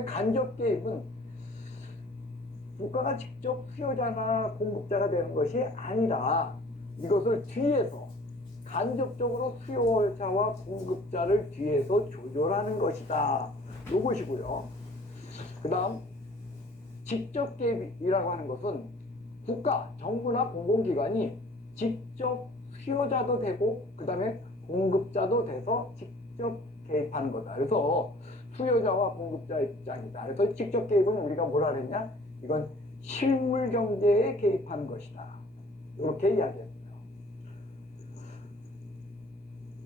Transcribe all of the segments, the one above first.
간접 개입은 국가가 직접 수요자나 공급자가 되는 것이 아니라 이것을 뒤에서 간접적으로 수요자와 공급자를 뒤에서 조절하는 것이다. 이것이고요. 그 다음 직접 개입이라고 하는 것은 국가, 정부나 공공기관이 직접 수요자도 되고 그 다음에 공급자도 돼서 직접 개입하는 거다. 그래서 수요자와 공급자 입장이다. 그래서 직접 개입은 우리가 뭐라 그랬냐? 이건 실물 경제에 개입하는 것이다. 이렇게 이야기했어요.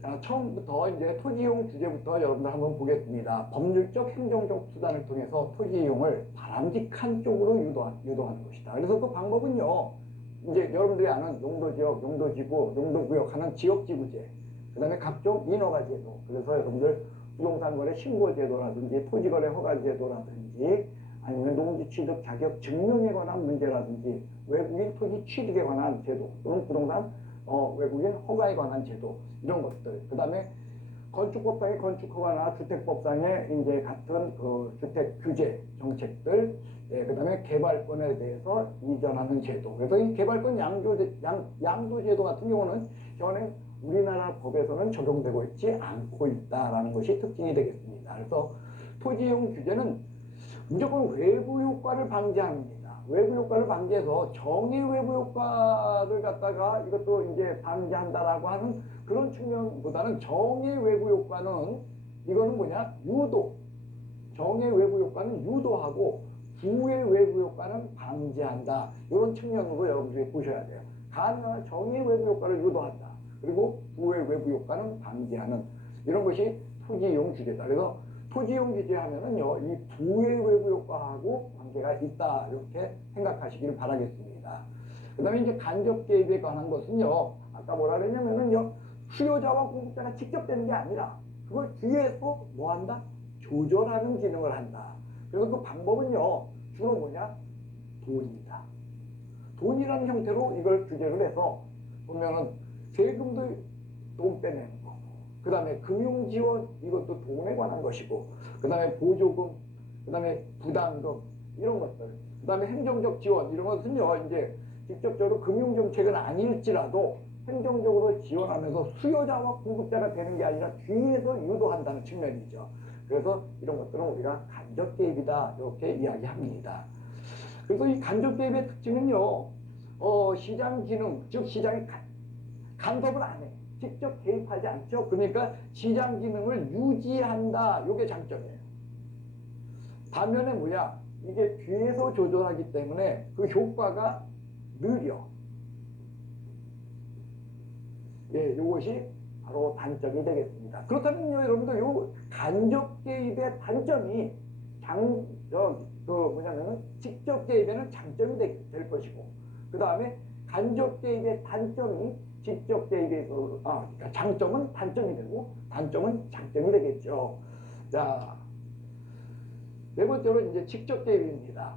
자, 처음부터 이제 토지 이용 규제부터 여러분들 한번 보겠습니다. 법률적, 행정적 수단을 통해서 토지 이용을 바람직한 쪽으로 유도하는 것이다. 그래서 그 방법은요, 이제 여러분들이 아는 용도지역, 용도지구, 용도구역 하는 지역지구제, 그 다음에 각종 인허가 제도, 그래서 여러분들 부동산 거래 신고 제도라든지 토지 거래 허가 제도라든지 아니면 농지 취득 자격 증명에 관한 문제라든지 외국인 토지 취득에 관한 제도 또는 부동산 외국인 허가에 관한 제도 이런 것들 그 다음에 건축법상의 건축허가나 주택법상의 이제 같은 그 주택 규제 정책들 그 다음에 개발권에 대해서 이전하는 제도 그래서 이 개발권 양도 제도 같은 경우는 현행 우리나라 법에서는 적용되고 있지 않고 있다라는 것이 특징이 되겠습니다. 그래서 토지이용 규제는 무조건 외부 효과를 방지합니다. 외부 효과를 방지해서 정의 외부 효과를 갖다가 이것도 이제 방지한다라고 하는 그런 측면보다는 정의 외부 효과는 이거는 뭐냐? 유도. 정의 외부 효과는 유도하고 부의 외부 효과는 방지한다. 이런 측면으로 여러분들이 보셔야 돼요. 가능한 정의 외부 효과를 유도한다. 그리고 부의 외부 효과는 방지하는 이런 것이 토지이용 규제다. 그래서 토지이용 규제하면은요, 이 부의 외부 효과하고 관계가 있다. 이렇게 생각하시길 바라겠습니다. 그 다음에 이제 간접 개입에 관한 것은요, 아까 뭐라 그랬냐면은요, 수요자와 공급자가 직접 되는 게 아니라 그걸 뒤에서 뭐 한다? 조절하는 기능을 한다. 그래서 그 방법은요, 주로 뭐냐? 돈이다. 돈이라는 형태로 이걸 규제를 해서 보면은 세금도 돈 빼내는 거고, 그 다음에 금융지원 이것도 돈에 관한 것이고, 그 다음에 보조금, 그 다음에 부담금 이런 것들, 그 다음에 행정적 지원 이런 것은요 이제 직접적으로 금융정책은 아닐지라도 행정적으로 지원하면서 수요자와 공급자가 되는 게 아니라 뒤에서 유도한다는 측면이죠. 그래서 이런 것들은 우리가 간접 개입이다 이렇게 이야기합니다. 그래서 이 간접 개입의 특징은요, 시장 기능, 즉 시장이 간섭을 안 해. 직접 개입하지 않죠. 그러니까 시장 기능을 유지한다. 이게 장점이에요. 반면에 뭐야? 이게 뒤에서 조절하기 때문에 그 효과가 느려. 예, 이것이 바로 단점이 되겠습니다. 그렇다면요, 여러분들 요 간접 개입의 단점이 뭐냐면은 직접 개입에는 장점이 될 것이고, 그 다음에 간접 개입의 단점이 직접 개입에서 그러니까 장점은 단점이 되고 단점은 장점이 되겠죠. 자, 네 번째로 이제 직접 개입입니다.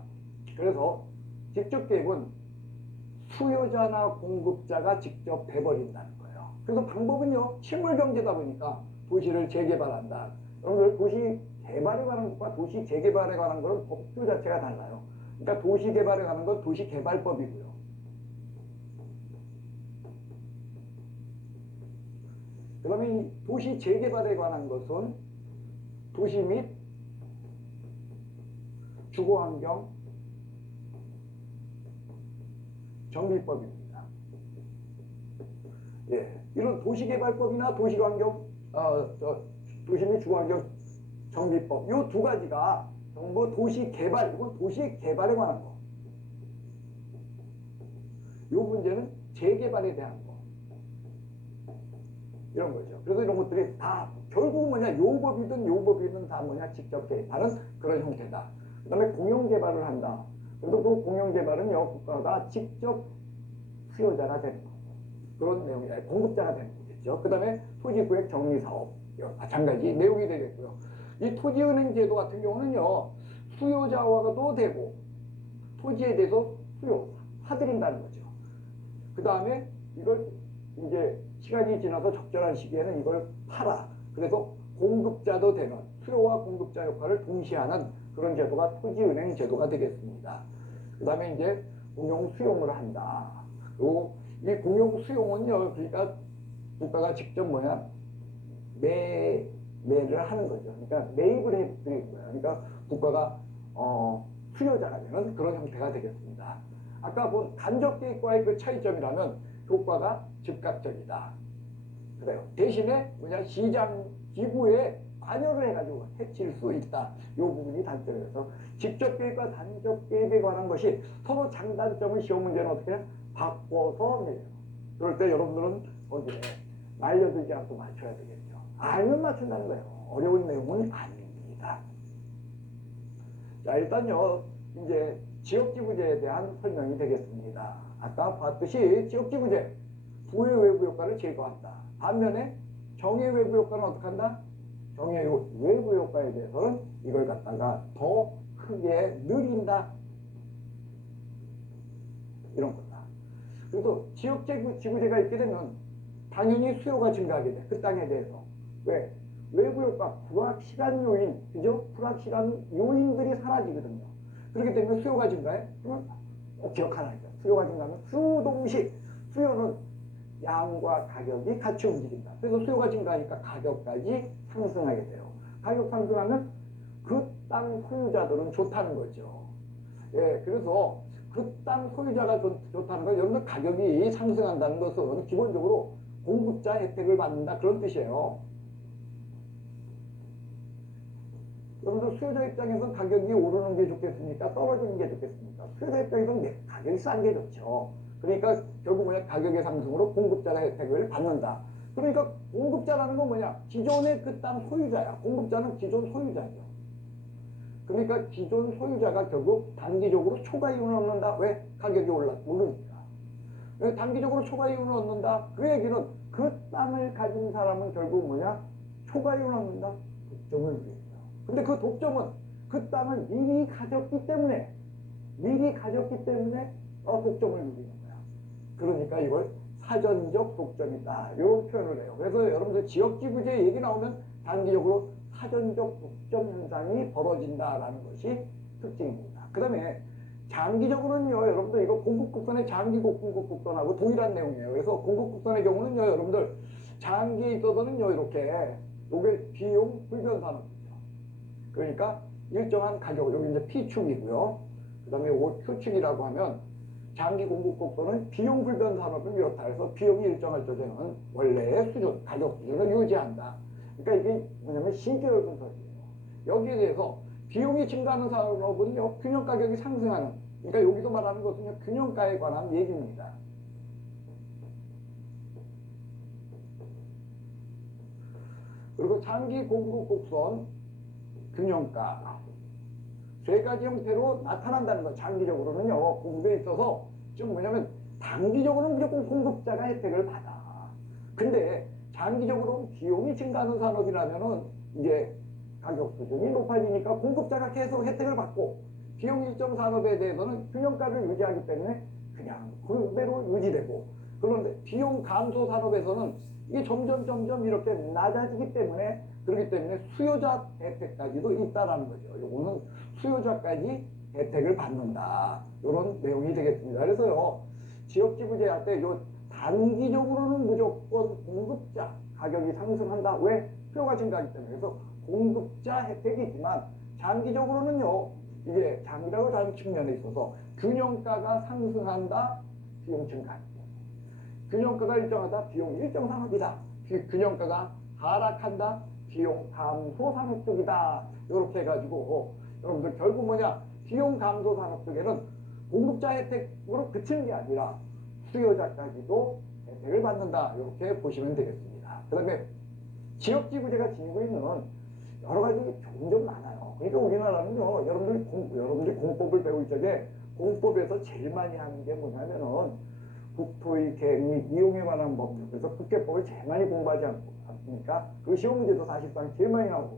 그래서 직접 개입은 수요자나 공급자가 직접 돼버린다는 거예요. 그래서 방법은요, 실물 경제다 보니까 도시를 재개발한다. 여러분들 도시 개발에 관한 것과 도시 재개발에 관한 것은 법규 자체가 달라요. 그러니까 도시 개발에 관한 건 도시개발법이고요. 그 다음에 이 도시 재개발에 관한 것은 도시 및 주거환경 정비법입니다. 예, 이런 도시개발법이나 도시환경, 도시 및 주거환경 정비법 이 두 가지가 전부 도시개발, 이건 도시개발에 관한 거. 이 문제는 재개발에 대한 거. 이런 거죠. 그래서 이런 것들이 다 결국 뭐냐, 요 법이든 다 뭐냐, 직접 개입하는 그런 형태다. 그 다음에 공용개발을 한다. 그래도 그 공용개발은요, 국가가 직접 수요자가 되는 거고, 그런 내용이 공급자가 되는 거겠죠. 그 다음에 토지구역 정리사업, 마찬가지 내용이 되겠고요. 이 토지은행 제도 같은 경우는요, 수요자와도 되고, 토지에 대해서 사들인다는 거죠. 그 다음에 이걸 이제 시간이 지나서 적절한 시기에는 이걸 팔아. 그래서 공급자도 되는, 수요와 공급자 역할을 동시에 하는 그런 제도가 토지은행 제도가 되겠습니다. 그 다음에 이제 공용수용을 한다. 그리고 이 공용수용은요, 그러니까 국가가 직접 매를 하는 거죠. 그러니까 매입을 해드리는 거예요. 그러니까 국가가 수요자가 되는 그런 형태가 되겠습니다. 아까 본 간접계획과의 그 차이점이라면 효과가 즉각적이다. 그래요. 대신에 시장 기부에 관여를 해가지고 해칠 수 있다. 이 부분이 단점이어서 직접 계획과 간접 계획에 관한 것이 서로 장단점을 시험 문제는 어떻게 해요? 바꿔서 내요. 그럴 때 여러분들은 거기에 말려들지 않고 맞춰야 되겠죠. 알면 맞춘다는 거예요. 어려운 내용은 아닙니다. 자, 일단요, 이제 지역지구제에 대한 설명이 되겠습니다. 아까 봤듯이 지역지구제, 부의 외부 효과를 제거한다. 반면에 정의 외부 효과는 어떻게 한다? 정의 외부 효과에 대해서는 이걸 갖다가 더 크게 늘린다. 이런 거다. 그래서 지역지구제가 있게 되면 당연히 수요가 증가하게 돼. 그 땅에 대해서. 왜? 외부 효과, 불확실한 요인, 그죠? 불확실한 요인들이 사라지거든요. 그렇기 때문에 수요가 증가해. 그러면 기억하나 있죠. 수요가 증가하면 수동식, 수요는 양과 가격이 같이 움직인다. 그래서 수요가 증가하니까 가격까지 상승하게 돼요. 가격 상승하면 그 땅 소유자들은 좋다는 거죠. 예, 그래서 그 땅 소유자가 좋다는 건 여러분들 가격이 상승한다는 것은 기본적으로 공급자 혜택을 받는다 그런 뜻이에요. 여러분들 수요자 입장에서는 가격이 오르는 게 좋겠습니까? 떨어지는 게 좋겠습니까? 수요자 입장에서는 가격이 싼 게 좋죠. 그러니까 결국 가격의 상승으로 공급자가 혜택을 받는다. 그러니까 공급자라는 건 기존의 그 땅 소유자야. 공급자는 기존 소유자죠. 그러니까 기존 소유자가 결국 단기적으로 초과 이윤을 얻는다. 왜? 가격이 오르니까. 단기적으로 초과 이윤을 얻는다. 그 얘기는 그 땅을 가진 사람은 결국 초과 이윤을 얻는다. 독점을 누리죠. 근데 그 독점은 그 땅을 미리 가졌기 때문에 독점을 누리는 거야. 그러니까 이걸 사전적 독점이다. 이런 표현을 해요. 그래서 여러분들 지역지구제 얘기 나오면 단기적으로 사전적 독점 현상이 벌어진다라는 것이 특징입니다. 그 다음에 장기적으로는요, 여러분들 이거 공급곡선의 장기 공급곡선하고 동일한 내용이에요. 그래서 공급곡선의 경우는요, 여러분들 장기에 있어서는요, 이렇게 요게 비용 불변산업이죠. 그러니까 일정한 가격, 여기 이제 P축이고요. 그 다음에 Q축이라고 하면 장기 공급곡선은 비용 불변산업을 이렇다 해서 비용이 일정할 적에는 원래의 수준, 가격 수준을 유지한다. 그러니까 이게 신기열 분석이에요. 여기에 대해서 비용이 증가하는 산업은요, 균형 가격이 상승하는, 그러니까 여기서 말하는 것은요, 균형가에 관한 얘기입니다. 그리고 장기 공급 곡선, 균형가. 세 가지 형태로 나타난다는 거. 장기적으로는요, 공급에 있어서 지금 단기적으로는 무조건 공급자가 혜택을 받아. 근데 장기적으로 비용이 증가하는 산업이라면은 이제 가격 수준이 높아지니까 공급자가 계속 혜택을 받고 비용 일정 산업에 대해서는 균형가를 유지하기 때문에 그냥 그대로 유지되고, 그런데 비용 감소 산업에서는 이게 점점 이렇게 낮아지기 때문에, 그렇기 때문에 수요자 혜택까지도 있다라는 거죠. 이거는 수요자까지 혜택을 받는다. 이런 내용이 되겠습니다. 그래서요, 지역지구제 할 때 요 단기적으로는 무조건 공급자 가격이 상승한다. 왜? 수요가 증가하기 때문에. 그래서 공급자 혜택이 있지만 장기적으로는요, 이게 장기라고 다른 측면에 있어서 균형가가 상승한다. 비용 증가하기 때문에. 균형가가 일정하다. 비용 일정 산업이다. 균형가가 하락한다. 비용 감소 산업 쪽이다. 이렇게 해가지고 여러분들 결국 비용 감소 산업 쪽에는 공급자 혜택으로 그치는 게 아니라 수요자까지도 혜택을 받는다. 이렇게 보시면 되겠습니다. 그 다음에 지역지구제가 지니고 있는 여러 가지 종점 많아요. 그러니까 우리나라는요, 여러분들이 공법을 배울 적에 공법에서 제일 많이 하는 게 뭐냐면은 국토의 계획 및 이용에 관한 법률. 그래서 국계법을 제일 많이 공부하지 않습니까? 그 시험 문제도 사실상 제일 많이 나오고.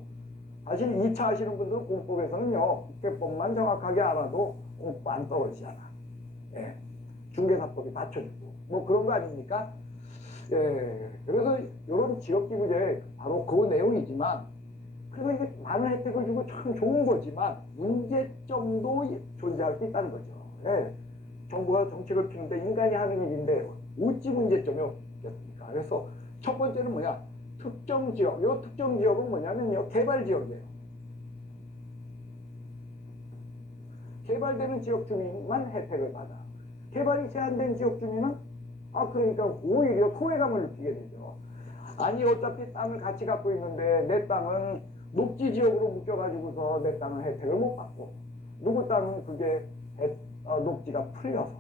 사실 2차 하시는 분들은 공법에서는요, 국계법만 정확하게 알아도 공법 안 떨어지잖아. 예. 중개사법이 받쳐주고. 뭐 그런 거 아닙니까? 예. 그래서 이런 지역기구제 바로 그 내용이지만 그래서 이게 많은 혜택을 주고 참 좋은 거지만 문제점도 존재할 수 있다는 거죠. 예. 정부가 정책을 피우는데 인간이 하는 일인데 어찌 문제점이 없겠습니까? 그래서 첫 번째는 뭐냐? 특정 지역. 이 특정 지역은 뭐냐면요. 개발 지역이에요. 개발되는 지역 주민만 혜택을 받아. 개발이 제한된 지역 주민은 그러니까 오히려 소외감을 느끼게 되죠. 아니 어차피 땅을 같이 갖고 있는데 내 땅은 녹지 지역으로 묶여가지고서 내 땅은 혜택을 못 받고 누구 땅은 그게 녹지가 풀려서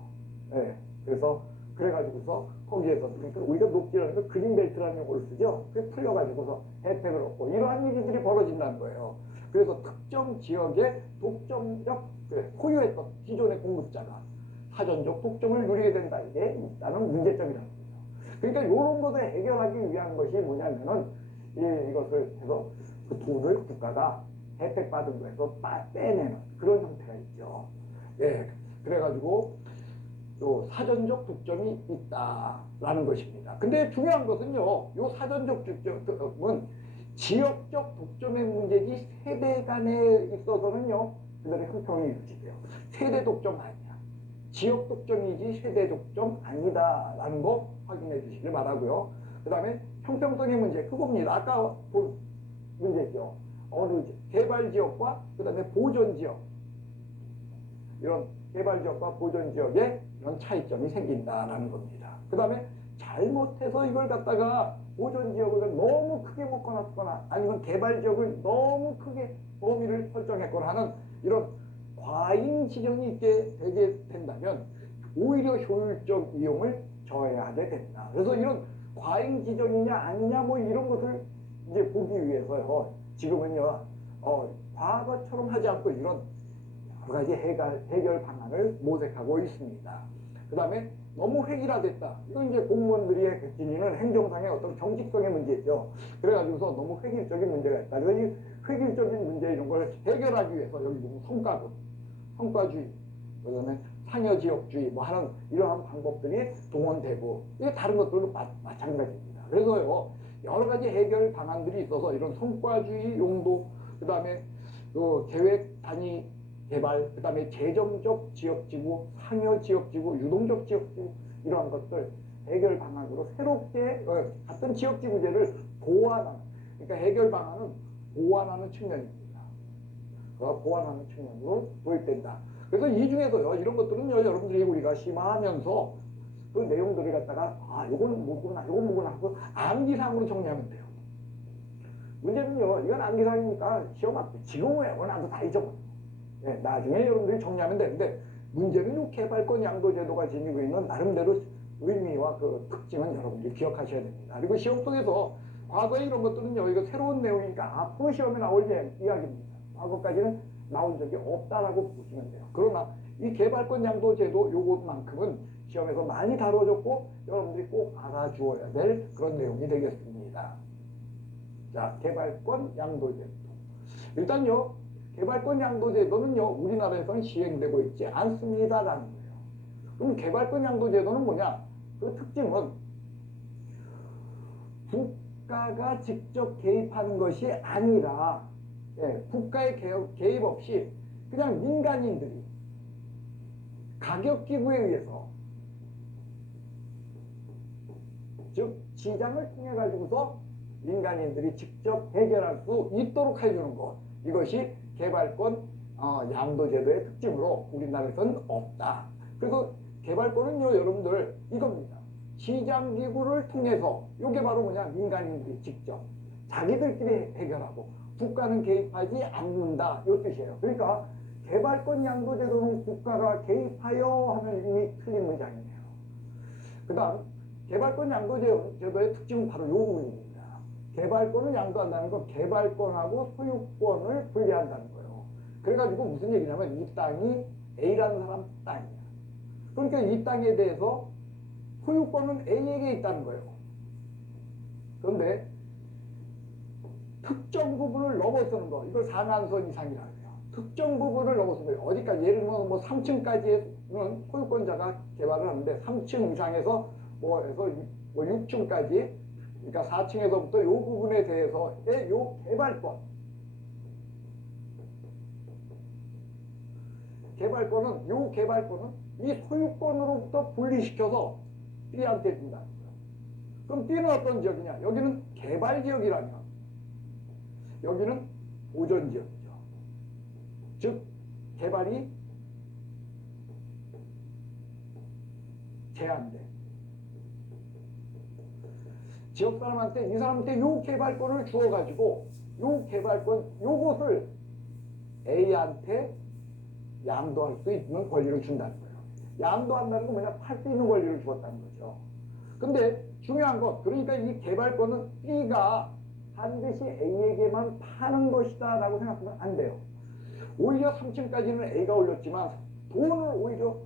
그래서 그래가지고서 거기에서 그러니까 우리가 녹지라는 걸 그린벨트라는 용어를 쓰죠. 그게 풀려가지고서 혜택을 얻고 이러한 일들이 벌어진다는 거예요. 그래서 특정 지역의 독점적 소유했던 기존의 공급자가 사전적 독점을 누리게 된다. 이게 있다는 문제점이라는 거죠. 그러니까 이런 것을 해결하기 위한 것이 뭐냐면은 이것을 해서 그 돈을 국가가 혜택받은 거에서 빼내는 그런 형태가 있죠. 그래가지고 요 사전적 독점이 있다라는 것입니다. 근데 중요한 것은요, 요 사전적 독점은 지역적 독점의 문제지 세대 간에 있어서는요, 그들의 형평이 유지돼요. 세대 독점 아니야. 지역 독점이지 세대 독점 아니다라는 거 확인해 주시길 바라고요. 그 다음에 형평성의 문제, 그겁니다. 아까 본 문제죠. 어느 개발 지역과 그 다음에 보존 지역, 이런 개발 지역과 보존 지역에 이런 차이점이 생긴다라는 겁니다. 그 다음에 잘못해서 이걸 갖다가 보존 지역을 너무 크게 묶어놨거나 아니면 개발 지역을 너무 크게 범위를 설정했거나 하는 이런 과잉 지정이 있게 되게 된다면 오히려 효율적 이용을 저해하게 된다. 그래서 이런 과잉 지정이냐 아니냐 뭐 이런 것을 이제 보기 위해서요. 지금은요, 과거처럼 하지 않고 이런 여러 가지 해결 방안을 모색하고 있습니다. 그 다음에 너무 획일화됐다. 이건 이제 공무원들이 지니는 행정상의 어떤 경직성의 문제죠. 그래가지고서 너무 획일적인 문제가 있다. 그래서 이 획일적인 문제 이런 걸 해결하기 위해서 여기 보면 성과주의, 그다음에 상여지역주의 뭐 하는 이러한 방법들이 동원되고 이게 다른 것들도 마찬가지입니다. 그래서요 여러 가지 해결 방안들이 있어서 이런 성과주의 용도, 그다음에 계획 단위 개발, 그 다음에 재정적 지역지구, 상여지역지구, 유동적 지역지구 이러한 것들 해결 방안으로 새롭게 같은 지역지구제를 보완하는, 그러니까 해결 방안은 보완하는 측면입니다. 보완하는 측면으로 도입된다. 그래서 이 중에서요 이런 것들은요 여러분들이 우리가 심화하면서 그 내용들을 갖다가 요건 뭐구나 요건 뭐구나 하고 암기상으로 정리하면 돼요. 문제는요 이건 암기상이니까 시험 앞에 지금 외우고 나도 다 잊어버려. 나중에 여러분들이 정리하면 되는데 문제는 이 개발권 양도 제도가 지니고 있는 나름대로 의미와 그 특징은 여러분들이 기억하셔야 됩니다. 그리고 시험 속에서 과거에 이런 것들은요 이거 새로운 내용이니까 앞으로 시험에 나올 이야기입니다. 과거까지는 나온 적이 없다라고 보시면 돼요. 그러나 이 개발권 양도 제도 요것만큼은 시험에서 많이 다뤄졌고 여러분들이 꼭 알아주어야 될 그런 내용이 되겠습니다. 자, 개발권 양도 제도. 일단요 개발권 양도 제도는요 우리나라에서는 시행되고 있지 않습니다라는 거예요. 그럼 개발권 양도 제도는 뭐냐? 그 특징은 국가가 직접 개입하는 것이 아니라 국가의 개입 없이 그냥 민간인들이 가격기구에 의해서, 즉 시장을 통해 가지고서 민간인들이 직접 해결할 수 있도록 해주는 것, 이것이 개발권 양도제도의 특징으로 우리나라에서는 없다. 그래서 개발권은요 여러분들 이겁니다. 시장기구를 통해서, 이게 바로 뭐냐, 민간인들이 직접 자기들끼리 해결하고 국가는 개입하지 않는다 이 뜻이에요. 그러니까 개발권 양도제도는 국가가 개입하여 하면 이미 틀린 문장이네요. 그 다음 개발권 양도제도의 특징은 바로 이 부분입니다. 개발권을 양도한다는 건 개발권하고 소유권을 분리한다는 거예요. 그래가지고 무슨 얘기냐면 이 땅이 A라는 사람 땅이야. 그러니까 이 땅에 대해서 소유권은 A에게 있다는 거예요. 그런데 특정 부분을 넘어서는 거, 이걸 상한선 이상이라고 해요. 특정 부분을 넘어서는 거예요. 어디까지, 예를 들면 뭐 3층까지는 소유권자가 개발을 하는데 3층 이상에서 해서 6층까지, 그러니까 4층에서부터 이 부분에 대해서의 이 개발권, 개발권은 요 개발권은 이 소유권으로부터 분리시켜서 B한테 준다는 거예요. 그럼 B는 어떤 지역이냐? 여기는 개발 지역이라면 여기는 보존 지역이죠. 즉 개발이 제한돼. 지역 사람한테 이 사람한테 요 개발권을 주어가지고 요 개발권 요것을 A한테 양도할 수 있는 권리를 준다는 거예요. 양도한다는 건 뭐냐? 팔 수 있는 권리를 주었다는 거죠. 근데 중요한 것, 그러니까 이 개발권은 B가 반드시 A에게만 파는 것이다 라고 생각하면 안 돼요. 오히려 3층까지는 A가 올렸지만 돈을 오히려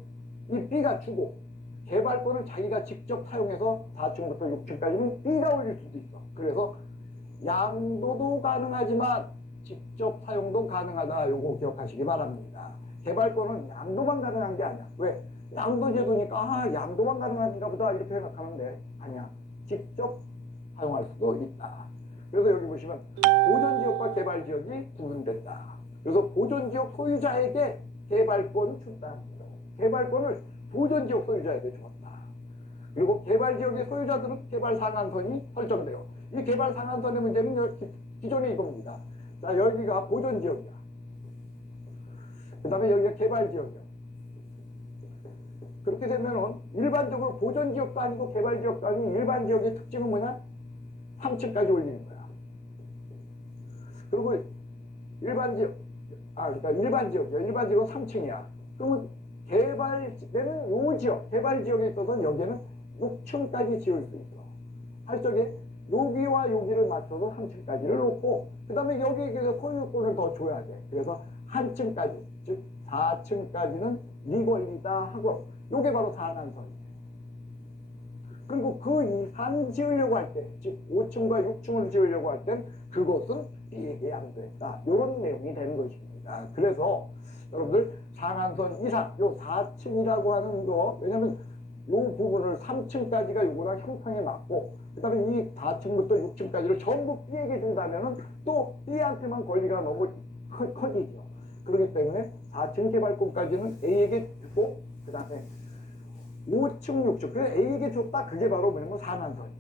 이 B가 주고 개발권을 자기가 직접 사용해서 4층부터 6층까지는 B가 올릴 수도 있어. 그래서 양도도 가능하지만 직접 사용도 가능하다. 요거 기억하시기 바랍니다. 개발권은 양도만 가능한 게 아니야. 왜? 양도제도니까 양도만 가능한가 보다 이렇게 생각하는데 아니야. 직접 사용할 수도 있다. 그래서 여기 보시면 보존지역과 개발지역이 구분된다. 그래서 보존지역 소유자에게 개발권 준다. 개발권을 보존지역 소유자에게 주었다. 그리고 개발지역의 소유자들은 개발 상한선이 설정돼요. 이 개발 상한선의 문제는 기존에 이겁니다. 자, 여기가 보존지역이야. 그 다음에 여기가 개발지역이야. 그렇게 되면은 일반적으로 보존지역도 아니고 개발지역도 아닌 일반지역의 특징은 뭐냐? 3층까지 올리는 거야. 그리고 그러니까 일반지역이야. 일반지역은 3층이야. 그러면 개발되는 요 지역, 개발지역에 있어서는 여기에는 6층까지 지을 수 있어. 할 적에 여기와 여기를 맞춰서 3층까지를 놓고 그 다음에 여기에 소유권을 더 줘야 돼. 그래서 한 층까지, 즉 4층까지는 네 권리다 하고 요게 바로 상한선이에요. 그리고 그 이상 지으려고 할 때, 즉 5층과 6층을 지으려고 할 땐 그것은 B에게 양도했다. 이런 내용이 되는 것입니다. 그래서 여러분들 상한선 이상, 요 4층이라고 하는 거, 왜냐면 요 부분을 3층까지가 요거랑 형평에 맞고 그 다음에 이 4층부터 6층까지를 전부 B에게 준다면은 또 B한테만 권리가 너무 커지죠. 그렇기 때문에 4층 개발권까지는 A에게 주고 그 다음에 5층, 6층, 그래서 A에게 줬다. 그게 바로 뭐냐면 상한선이에요.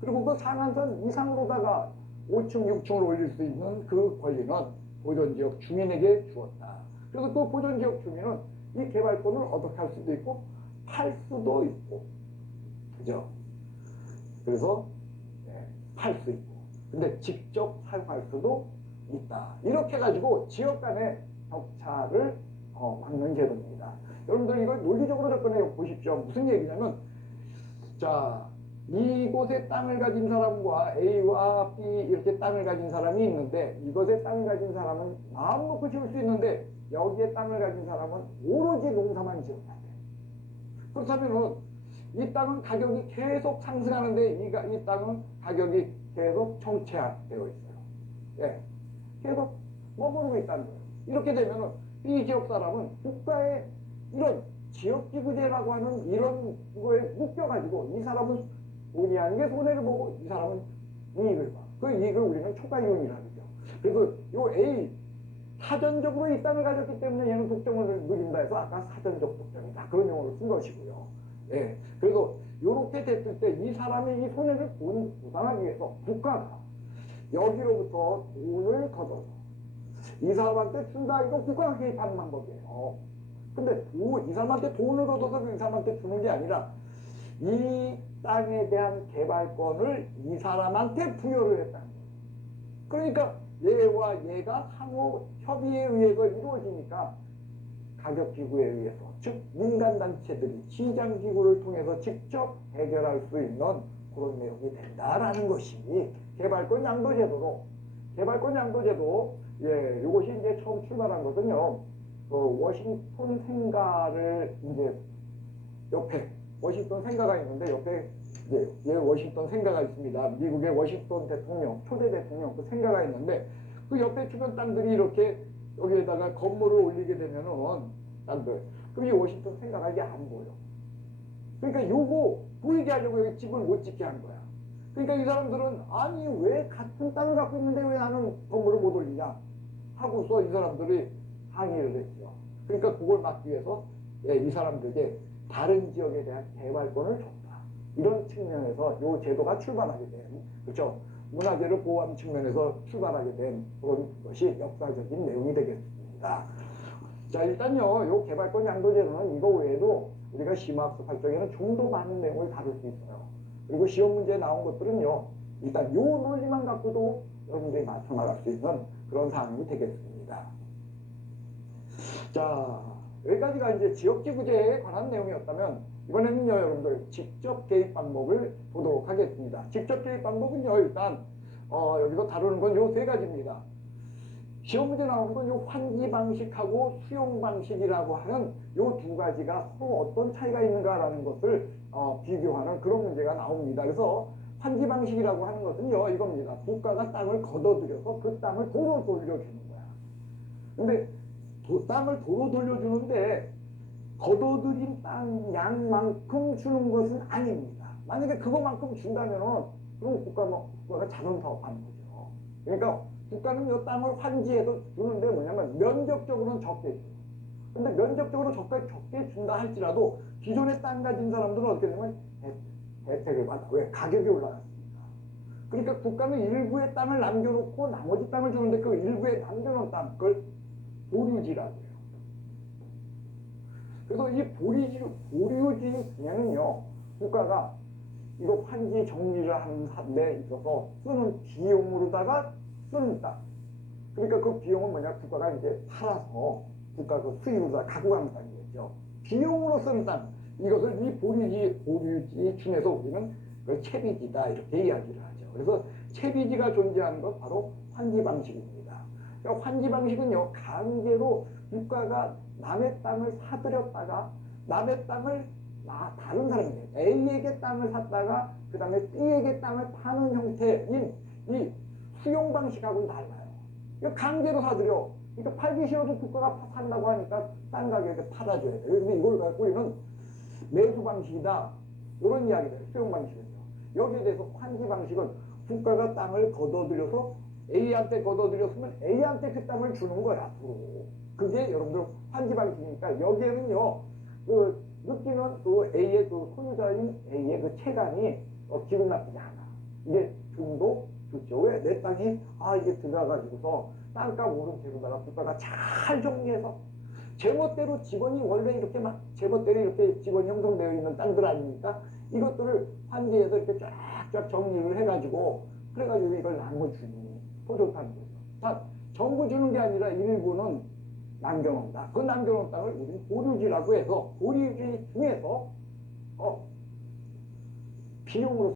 그리고 그 상한선 이상으로다가 5층, 6층을 올릴 수 있는 그 권리는 보존지역 주민에게 주었다. 그래서 그 보존지역 주민은 이 개발권을 어떻게 할 수도 있고 팔 수도 있고, 그죠? 그래서 팔 수 있고, 근데 직접 사용할 수도 있다. 이렇게 해가지고 지역 간의 격차를 막는 제도입니다. 여러분들 이걸 논리적으로 접근해 보십시오. 무슨 얘기냐면, 자, 이곳에 땅을 가진 사람과 A와 B 이렇게 땅을 가진 사람이 있는데 이곳에 땅을 가진 사람은 마음 놓고 지을 수 있는데 여기에 땅을 가진 사람은 오로지 농사만 지어야 돼. 그렇다면 이 땅은 가격이 계속 상승하는데 이 땅은 가격이 계속 정체되어 있어요. 예, 계속 머무르고 있다는 거예요. 이렇게 되면 이 지역 사람은 국가의 이런 지역기구제라고 하는 이런 거에 묶여가지고 이 사람은 본의 아니게 손해를 보고 이 사람은 이익을 봐. 그 이익을 우리는 초과이익이라고 하죠. 그래서 요 A 사전적으로 이 땅을 가졌기 때문에 얘는 독점을 누린다 해서 아까 사전적 독점이다. 그런 용어를 쓴 것이고요. 예. 그래서 요렇게 됐을 때 이 사람이 이 손해를 보상하기 위해서 국가가 여기로부터 돈을 걷어서 이 사람한테 준다. 이거 국가가 개입하는 방법이에요. 근데 이 사람한테 돈을 걷어서 이 사람한테 주는 게 아니라 이 땅에 대한 개발권을 이 사람한테 부여를 했다는 거예요. 그러니까 얘와 얘가 상호 협의에 의해서 이루어지니까 가격기구에 의해서, 즉 민간단체들이 시장기구를 통해서 직접 해결할 수 있는 그런 내용이 된다라는 것이 개발권 양도제도로, 개발권 양도제도, 예, 이것이 이제 처음 출발한 것은요, 워싱턴 생가를 이제 옆에 워싱턴 생가가 있는데 옆에 예, 워싱턴 생가가 있습니다. 미국의 워싱턴 대통령, 초대 대통령 그 생가가 있는데 그 옆에 주변 땅들이 이렇게 여기에다가 건물을 올리게 되면은 땅들, 그럼 이 워싱턴 생가가 이게 안 보여. 그러니까 요거 보이게 하려고 여기 집을 못 짓게 한 거야. 그러니까 이 사람들은 아니 왜 같은 땅을 갖고 있는데 왜 나는 건물을 못 올리냐 하고서 이 사람들이 항의를 했죠. 그러니까 그걸 막기 위해서 이 사람들에게 다른 지역에 대한 개발권을 줬다. 이런 측면에서 이 제도가 출발하게 된, 그렇죠? 문화재를 보호하는 측면에서 출발하게 된 그런 것이 역사적인 내용이 되겠습니다. 자, 일단요, 이 개발권 양도제도는 이거 외에도 우리가 심화학습 활동에는 좀 더 많은 내용을 다룰 수 있어요. 그리고 시험 문제에 나온 것들은요, 일단 요 논리만 갖고도 여러분들이 맞춰 나갈 수 있는 그런 사항이 되겠습니다. 자, 여기까지가 이제 지역지구제에 관한 내용이었다면, 이번에는요, 여러분들 직접 개입 방법을 보도록 하겠습니다. 직접 개입 방법은요, 일단 여기서 다루는 건 요 세 가지입니다. 시험 문제 나오는 건 요 환기 방식하고 수용 방식이라고 하는 요 두 가지가 서로 어떤 차이가 있는가라는 것을 비교하는 그런 문제가 나옵니다. 그래서 환기 방식이라고 하는 것은요, 이겁니다. 국가가 땅을 걷어들여서 그 땅을 도로 돌려주는 거야. 근데 땅을 도로 돌려주는데 걷어들인 땅 양만큼 주는 것은 아닙니다. 만약에 그것만큼 준다면은 그럼 국가가 자선 사업하는 거죠. 그러니까 국가는 이 땅을 환지해서 주는데 뭐냐면 면적적으로는 적게 줘요. 근데 면적적으로 적게 준다 할지라도 기존에 땅 가진 사람들은 어떻게 되면 혜택을 받아. 왜? 가격이 올라갔으니까. 그러니까 국가는 일부의 땅을 남겨놓고 나머지 땅을 주는데 그 일부에 남겨놓은 땅, 그걸 보류지라고 해요. 그래서 이 보류지 중에는요, 국가가 이거 환지 정리를 하는 데 있어서 쓰는 비용으로다가 쓰는 땅. 그러니까 그 비용은 뭐냐, 국가가 이제 팔아서 국가 그 수익으로다가 갖고 가는 땅이겠죠. 비용으로 쓰는 땅. 이것을 이 보류지 중에서 우리는 그걸 채비지다 이렇게 이야기를 하죠. 그래서 채비지가 존재하는 것 바로 환지 방식입니다. 그러니까 환지 방식은요, 강제로 국가가 남의 땅을 사들였다가 남의 땅을 다른 사람이에요. A에게 땅을 샀다가 그 다음에 B에게 땅을 파는 형태인 이 수용 방식하고는 달라요. 이거 강제로 사들여. 그러니까 팔기 싫어도 국가가 산다고 하니까 딴 가격에 팔아줘야 돼요. 근데 이걸 갖고 우리는 매수 방식이다. 이런 이야기를 해요. 수용 방식은요. 여기에 대해서 환지 방식은 국가가 땅을 걷어들여서 A한테 걷어들였으면 A한테 그 땅을 주는 거야, 앞으로. 그게 여러분들 환지 방식이니까 여기에는요, 그 느끼는 그 A의 그 소유자인 A의 그 체감이 기분 나쁘지 않아. 이게 좀도 좋죠. 왜? 내 땅이 이게 들어가가지고서 땅값 오른 채로다가 국가가 잘 정리해서 제멋대로 지번이 원래 이렇게 막 제멋대로 이렇게 지번이 형성되어 있는 땅들 아닙니까? 이것들을 환지해서 이렇게 쫙쫙 정리를 해가지고 그래가지고 이걸 나눠주니 더 좋다는 거죠. 자, 전부 주는 게 아니라 일부는 남겨놓는다. 그 남겨놓은 땅을 우리는 보류지라고 해서 보류지 중에서 비용으로